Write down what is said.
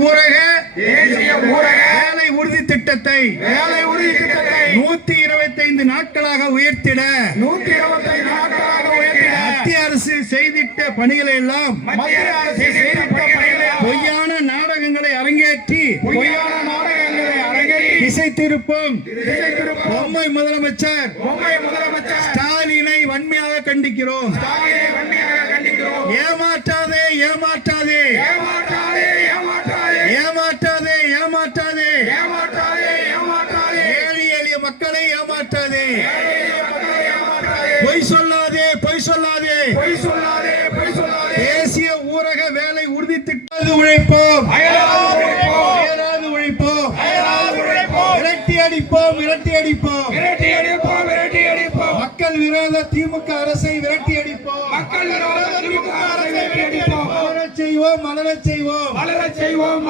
ஊரக வேலை உறுதி திட்டத்தை 125 நாட்களாக உயர்த்திட மத்திய அரசு செய்திட்ட பணிகளை எல்லாம் பொய்யான நாடகங்களை அரங்கேற்றி திசை திருப்பும் பொம்மை முதலமைச்சர் ஸ்டாலினை வன்மையாக கண்டிக்கிறோம். ஏமாற்றாதே ஏமாற்றாதே ஏமாற்றாதே ஏமாற்றாதே ஏழை எளிய மக்களை ஏமாற்றாதே. பொய் சொல்லாதே பொய் சொல்லாதே தேசிய ஊரக வேலை உறுதி திட்டம் உழைப்போம் விரட்டி அடிப்போம் மக்கள் விரோத திமுக அரசை விரட்டி அடிப்போம். மலரச் செய்வோம்